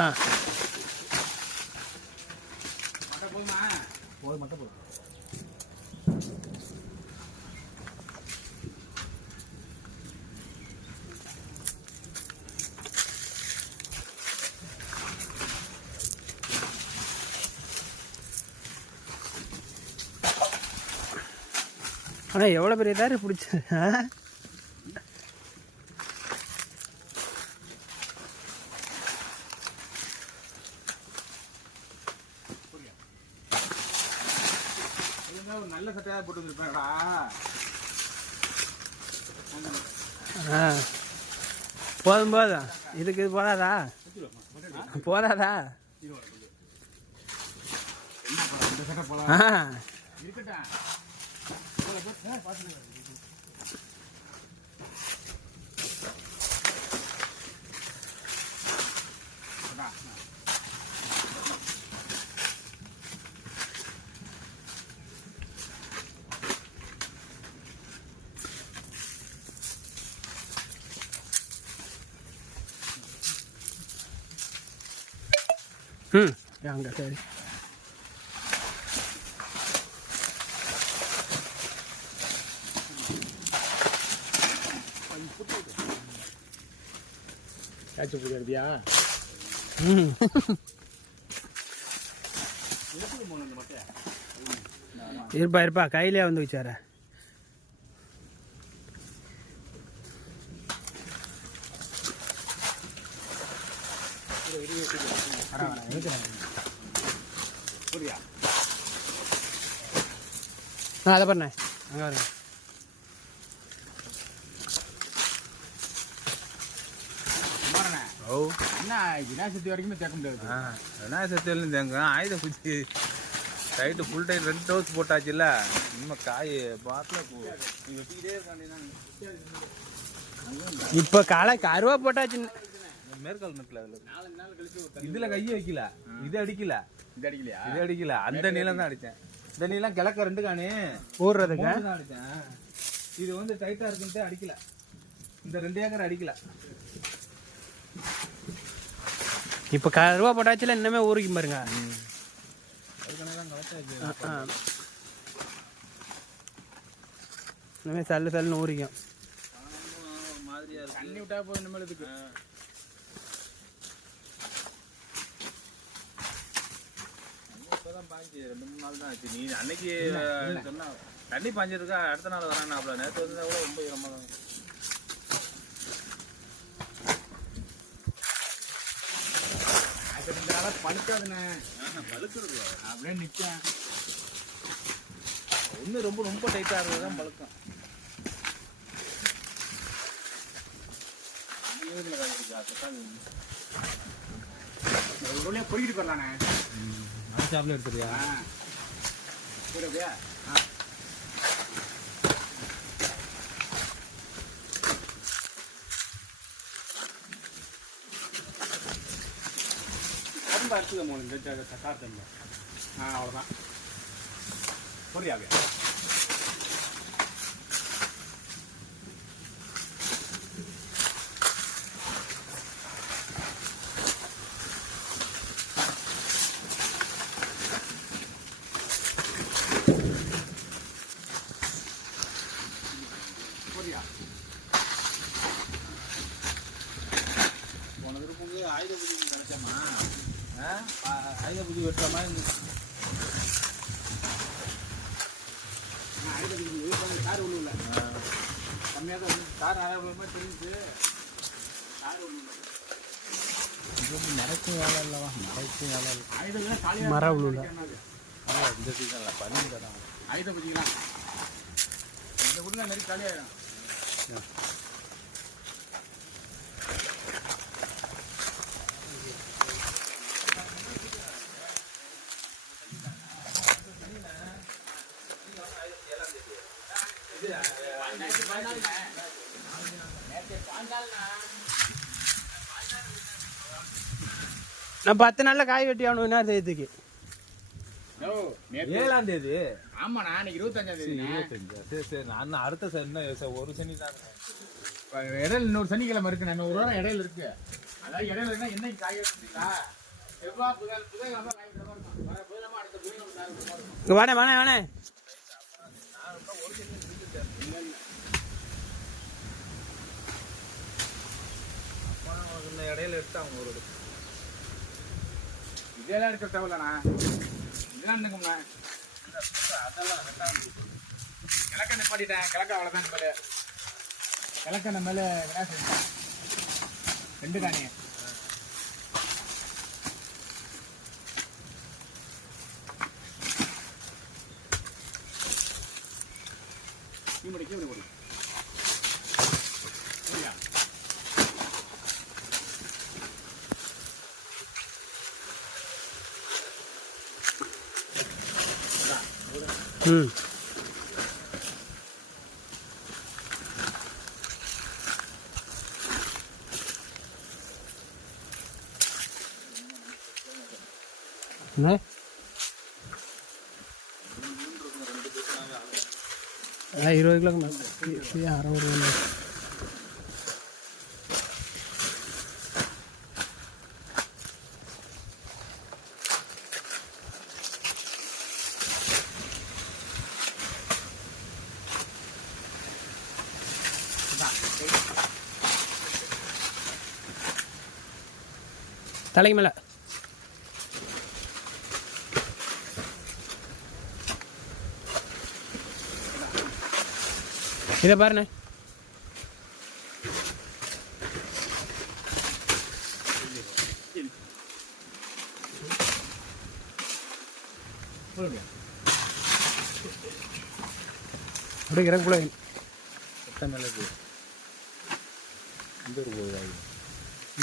ஆ போதுமா? போதும், மட்டும் போதும். ஆனால் எவ்வளோ பெரிய தாரு பிடிச்சி ஒரு நல்ல சட்டையாக போட்டு வந்துருப்பேன்டா. போதும் போதும். இதுக்கு இது போதாதா? போதாதா? இந்த சட்டை போலாம் இருக்கட்டும். அங்கே சரி. காய்ச்சி பூஜை எடுப்பியா? இருப்பா இருப்பா, கையிலே வந்து வச்சார. அதை பண்ணேன் அங்கே வருங்க. ஓ என்ன விநாயகர் சதுர்த்தி வரைக்குமே தேக்க முடியாது. விநாயகர் சதுர்த்தியிலும் தேங்க ஆயுத பூஜை டைட்டு ஃபுல் டைட் 2 டோஸ் போட்டாச்சுல்ல. இன்னும் காய் பாட்டில் வெட்டிக்கிட்டே இருக்காண்டினா இப்போ காலை கருவா போட்டாச்சு. மேற்கால் நட்டில் அதில் 4 நாள் கழிச்சு இதில் கையை வைக்கல. இது அடிக்கல. இது அடிக்கலையா? இது அடிக்கல. அந்த நீளம் தான் அடித்தேன். இந்த நீளம் கிழக்க 2 காணி ஊறுறதுக்கு தான் அடித்தேன். இது வந்து டைட்டாக இருக்குன்ட்டு அடிக்கல. இந்த 2 ஏக்கர் அடிக்கல. இப்போ கருவா போட்டாச்சுல இன்னமே ஊறிக்கும் பாருங்க. இன்னமே சல்லு சல்லுன்னு ஊறிக்கும். மாதிரியா இருக்கு. தண்ணி விட்டா போய் இனிமேல் இதுக்கு இப்போதான் பாஞ்சு 2-3 நாள் தான் ஆச்சு. நீ அன்னைக்கு சொன்னா தண்ணி பாஞ்சிருக்கா அடுத்த நாள் வரான். அவ்வளோ நேற்று வந்தா கூட ரொம்ப ஈரமாக தான். பழுக்காதுண்ணே. பழுக்கிறது அப்படியே நிற்கும். ஒன்று ரொம்ப ரொம்ப டைட்டாக இருக்கிறது தான் பழுக்கம். பொறிக்கிட்டு போடலாண்ணே. சாப்பிட எடுத்துறியா? போடுறியா? ரொம்ப அடிச்சுக்க மூணு இந்த கார்த்தம்பா. அவ்வளோதான். பொரியாவே போன திருப்பூங்க ஆயுத பூஜைக்கு கிடைச்சாமா? ஆயுத பூஜை வெட்டுற மாதிரி ஆயுத பூஜை கார் ஒன்றும் இல்லை. கம்மியாக தான் வந்து கார் 1000 தெரிஞ்சு கார் ஒன்றும் இல்லை. மறைக்கும் வேலை இல்லவா? மறைக்கும் வேலை இல்லை. ஆயுதங்கள்லாம் காலியாக மரம் உள்ள இந்த சீசனில் பண்ணி தரான். ஆயுத பூஜைலாம் இந்த ஊரில் நிறைய காலியாகிடும். நான் 10 நாளில் காய் வெட்டி ஆகணும். என்ன செய்யறதுக்கு? 7ஆம் தேதி. ஆமாண்ணா, இன்னைக்கு 25ஆம் தேதி. 25. சரி சரி. நான் அடுத்த சனி ஒரு சனி தான் இடையில இன்னொரு சனிக்கிழமை இருக்கு. நம்ம ஒரு வாரம் இடையில இருக்கு. அதான் இடையில என்னைக்கு காய் எடுத்துட்டீங்களா? செவ்வாய் புதன்கிழமை காய் தரமா இருக்கும். வர புதன்கிழமை அடுத்த புதன்கிழமை காய் தரமா இருக்கும். இங்கே வாணே வாணே வாணே. இந்த இடையில எடுத்தாங்க ஒரு இதெல்லாம் எடுக்க தேவையில்லண்ணா. இதெல்லாம் நினைக்கும்ண்ணா. அதெல்லாம் கிழக்க நிப்பாட்டிட்டேன். கிழக்க அவ்வளோதான் மேலே. கிழக்க நம்ம மேலே விநாயகர் 2 காணி. முடிக்க இப்படி போடு. சரியா? ம் என்ன 20 கிலோக்கு அரை ஒரு தலைக்கு மேலே இதை பாருண்ணே. அப்படியே இறங்குள்ள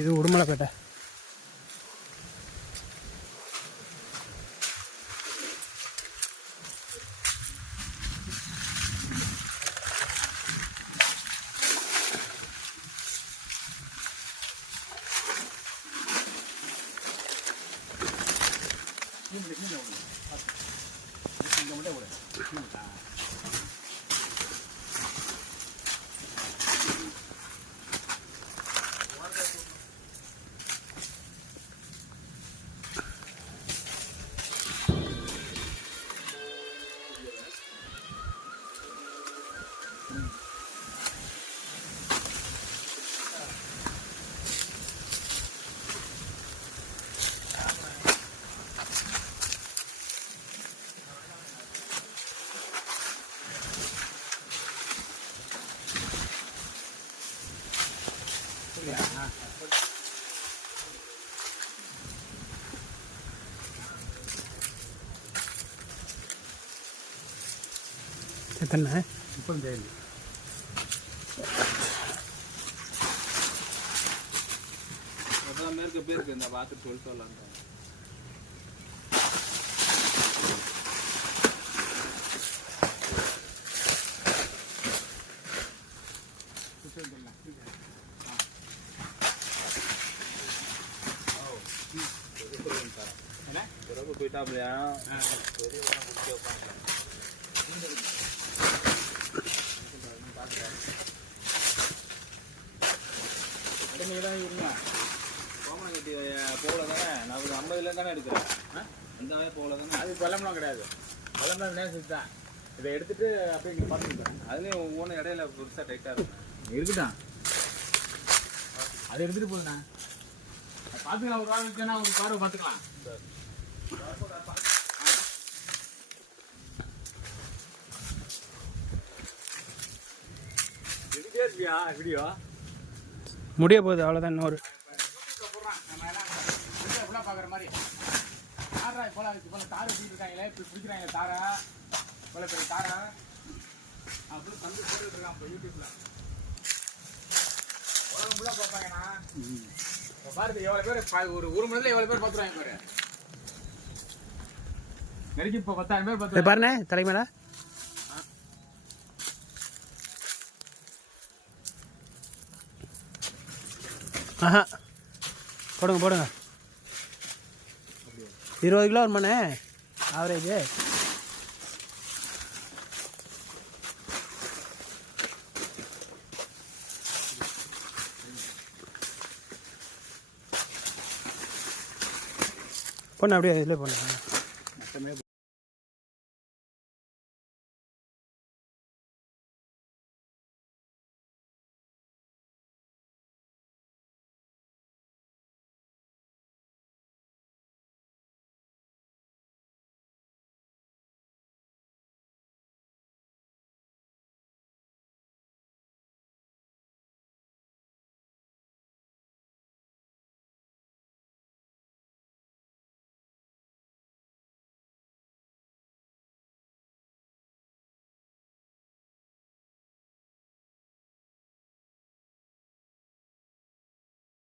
இது உடுமலைப்பேட்டை. எத்தனை இப்போ தேவை மேற்க பேருக்கு இந்த பார்த்துட்டு சொல்லிட்டு வரலாம். போயிட்டாப்லையா பெரியவனா குடிக்க வைப்பாங்க. கோமணம் கட்டி போகல தானே நான் 50 தானே எடுக்கிறேன். அந்த போகல தானே. அது பழம்லாம் கிடையாது. பழம்லாம் நேரம் தான். இதை எடுத்துட்டு அப்படியே நீங்கள் பார்த்துக்கிட்டேன். அதுலேயும் ஒவ்வொன்றும் இடையில புதுசாக டைட்டாக இருக்கும். இருக்குதான். அதை எடுத்துகிட்டு போகுதுண்ணா. பார்த்துக்கலாம். ஒரு வாரம் வச்சுன்னா ஒரு பார்வை பார்த்துக்கலாம். வீடியோ முடிய போகுது அவ்வளோதான். இன்னொரு பார்க்குற மாதிரி தாரா இப்போலாம் இப்போ தாரை வச்சுட்டு இருக்காங்களே. இப்போ பிடிக்கிறாங்க தாரை இவ்வளோ பெரிய தாரை அப்படி தந்து போட்டுட்டு இருக்கான் இப்போ யூடியூப்ல. உலகம் ஃபுல்லாக பார்ப்பாங்கண்ணா. இப்போ பாருங்க எவ்வளோ பேர் ஒரு மணி நேரத்தில் எவ்வளோ பேர் பார்த்துருவாங்க பாரு. நெருக்கி இப்போ 10,000 பேர் பார்த்து பாருண்ணே தலைக்கு மேலே. ஆஹா போடுங்க போடுங்க. 20 கிலோ வருமாண்ணே ஆவரேஜு. பொண்ணு அப்படியே இதில் பண்ணுறேன் மொத்தமே